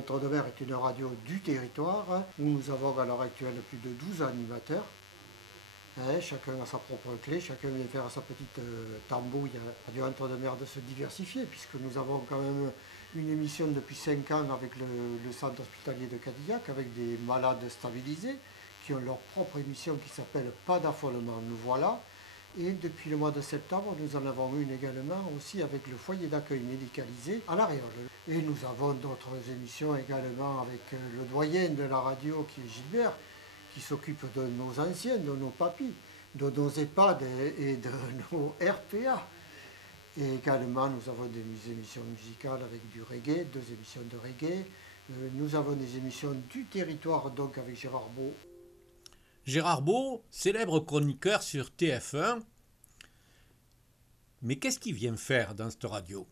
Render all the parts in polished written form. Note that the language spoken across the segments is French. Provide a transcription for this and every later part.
Entre-deux-Mers est une radio du territoire où nous avons à l'heure actuelle plus de 12 animateurs. Chacun a sa propre clé, chacun vient faire sa petite tambouille à Radio Entre-deux-Mers de se diversifier, puisque nous avons quand même une émission depuis 5 ans avec le centre hospitalier de Cadillac, avec des malades stabilisés qui ont leur propre émission qui s'appelle Pas d'affolement, nous voilà. Et depuis le mois de septembre, nous en avons une également aussi avec le foyer d'accueil médicalisé à La Réole. Et nous avons d'autres émissions également avec le doyen de la radio qui est Gilbert, qui s'occupe de nos anciens, de nos papis, de nos EHPAD et de nos RPA. Et également, nous avons des émissions musicales avec du reggae, 2 émissions de reggae. Nous avons des émissions du territoire, donc avec Gérard Beau. Gérard Beau, célèbre chroniqueur sur TF1. Mais qu'est-ce qu'il vient faire dans cette radio ?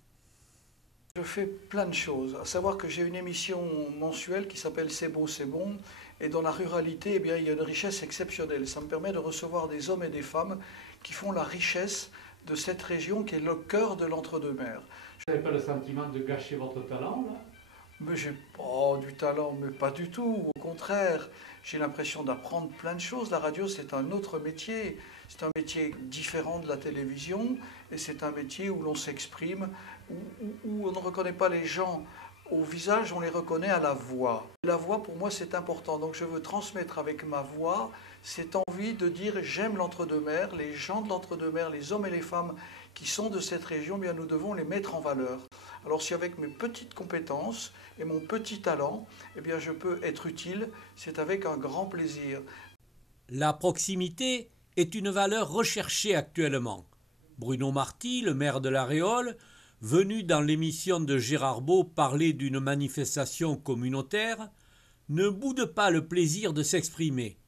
Je fais plein de choses, à savoir que j'ai une émission mensuelle qui s'appelle C'est beau, c'est bon, et dans la ruralité, eh bien, il y a une richesse exceptionnelle. Ça me permet de recevoir des hommes et des femmes qui font la richesse de cette région qui est le cœur de l'Entre-deux-Mers. Vous n'avez pas le sentiment de gâcher votre talent, là ? Mais j'ai pas du talent, mais pas du tout, au contraire. J'ai l'impression d'apprendre plein de choses. La radio, c'est un autre métier. C'est un métier différent de la télévision, et c'est un métier où l'on s'exprime, où on ne reconnaît pas les gens au visage, on les reconnaît à la voix. La voix, pour moi, c'est important. Donc je veux transmettre avec ma voix cette envie de dire j'aime l'Entre-deux-Mers, les gens de l'Entre-deux-Mers, les hommes et les femmes qui sont de cette région, eh bien nous devons les mettre en valeur. Alors si avec mes petites compétences et mon petit talent, eh bien je peux être utile, c'est avec un grand plaisir. La proximité est une valeur recherchée actuellement. Bruno Marty, le maire de La Réole, venu dans l'émission de Gérard Beau parler d'une manifestation communautaire, ne boude pas le plaisir de s'exprimer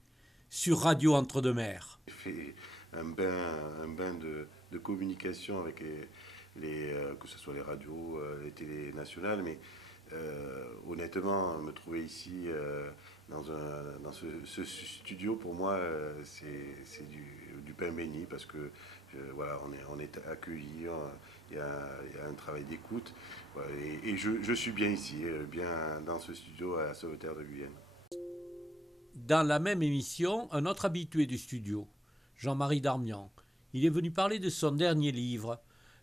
sur Radio Entre-deux-Mers. J'ai fait un bain de communication avec que ce soit les radios, les télés nationales, mais honnêtement, me trouver ici dans ce studio, pour moi, c'est du pain béni, parce que voilà, on est accueillis, il y a un travail d'écoute, voilà, et je suis bien ici, bien dans ce studio à Sauveterre de Guyenne. Dans la même émission, un autre habitué du studio, Jean-Marie Darmian, il est venu parler de son dernier livre,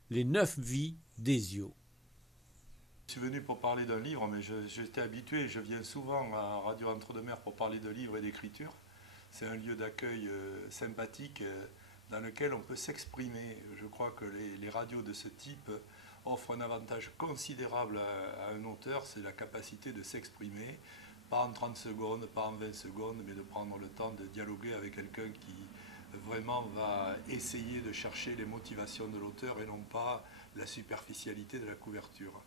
Les 9 vies d'Ezio. Je suis venu pour parler d'un livre, mais j'étais habitué, je viens souvent à Radio Entre-deux-Mers pour parler de livres et d'écriture. C'est un lieu d'accueil sympathique dans lequel on peut s'exprimer. Je crois que les radios de ce type offrent un avantage considérable à un auteur, c'est la capacité de s'exprimer, pas en 30 secondes, pas en 20 secondes, mais de prendre le temps de dialoguer avec quelqu'un qui vraiment va essayer de chercher les motivations de l'auteur et non pas la superficialité de la couverture.